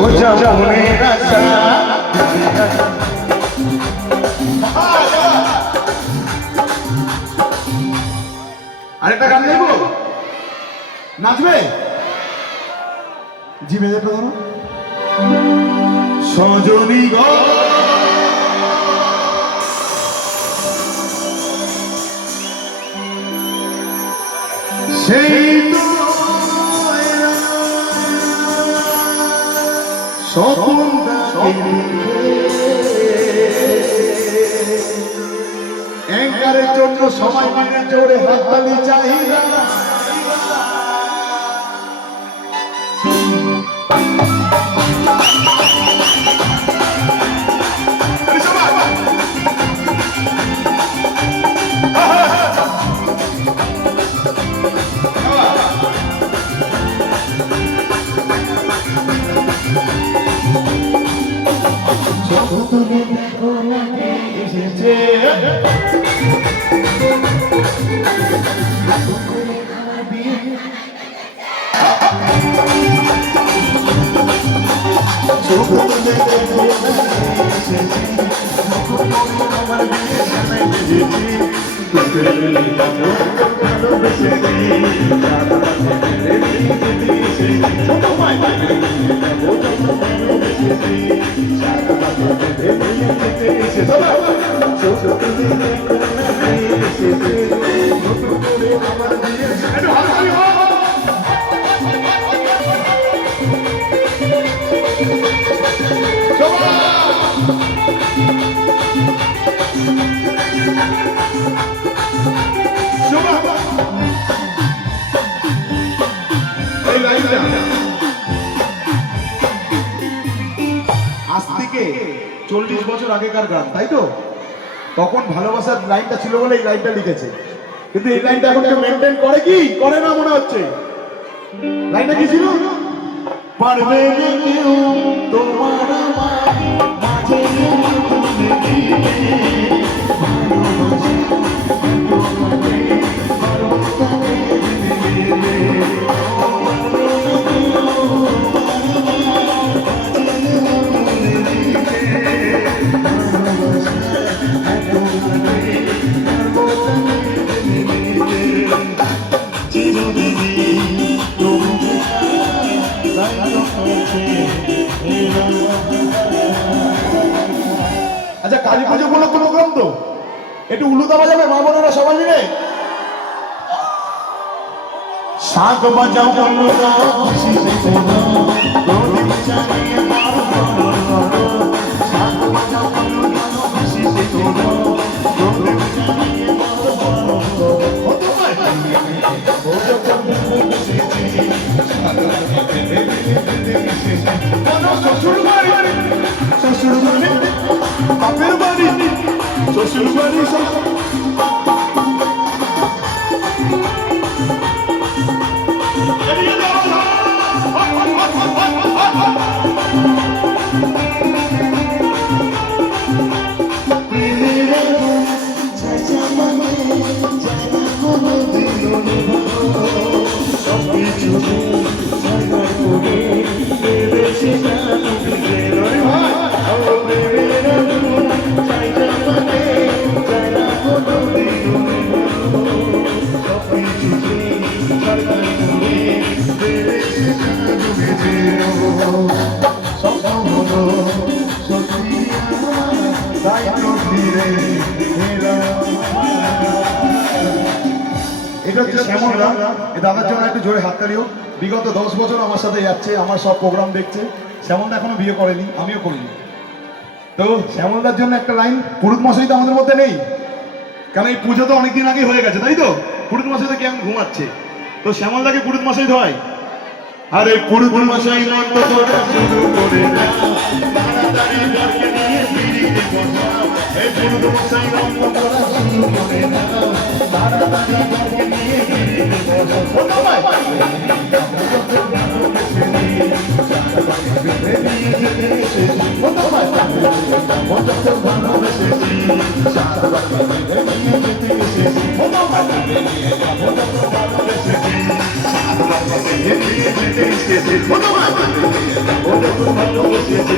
মনের আশা আরেকটা গান গাইবো নাচবে জি বেজে তো ধরো সজনী গো সেই তো স্বপন অ্যাঙ্কারের জন্য সময় মানে জোরে হাততালি চাহিদা এসেছে আজ থেকে 40 বছর আগেকার গান তাই তো তখন ভালোবাসার লাইনটা ছিল বলে এই লাইনটা লিখেছে কিন্তু এই লাইনটা এখন কেউ মেনটেন করে কি করে না মনে হচ্ছে লাইনটা কি ছিল পারবে না কেউ তোমার মাঝে আচ্ছা কালী পুজো উপলক্ষে প্রোগ্রাম তো একটু উলুদা বাজাবে মা বোনেরা সবাই মিলে শাঁখ বাজাও উলুদা খুশিতে চলো প্রদীপ জ্বালিয়ে মারো শাঁখ বাজাও উলুদা খুশিতে চলো প্রদীপ জ্বালিয়ে মারো শ্বশুর বাড়ি বাপের বাড়ি শ্বশুর বাড়ি দাদার জন্য একটু জোরে হাততালিও বিগত 10 বছর আমার সাথে যাচ্ছে আমার সব প্রোগ্রাম দেখছে শ্যামলদা এখনো বিয়ে করেনি আমিও করিনি তো শ্যামলদার জন্য একটা লাইন পুরুত মশাই তো আমাদের মধ্যে নেই কারণ এই পুজো তো অনেকদিন আগে হয়ে গেছে তাই তো পুরুত মশাই তো কেমন ঘুমাচ্ছে তো শ্যামলদাকে পুরুত মশাই ধোয় আরে পুরুত মশাই মন্ত্র করে শুরু করে না তাড়াতাড়ি বরকে নিয়ে পিড়িতে বসাও এই পুরুত মশাই মন্ত্র করে শুরু করে না তাড়াতাড়ি বরকে নিয়ে পিড়িতে বসাও Oh, দেখুন ভালোবেসেছে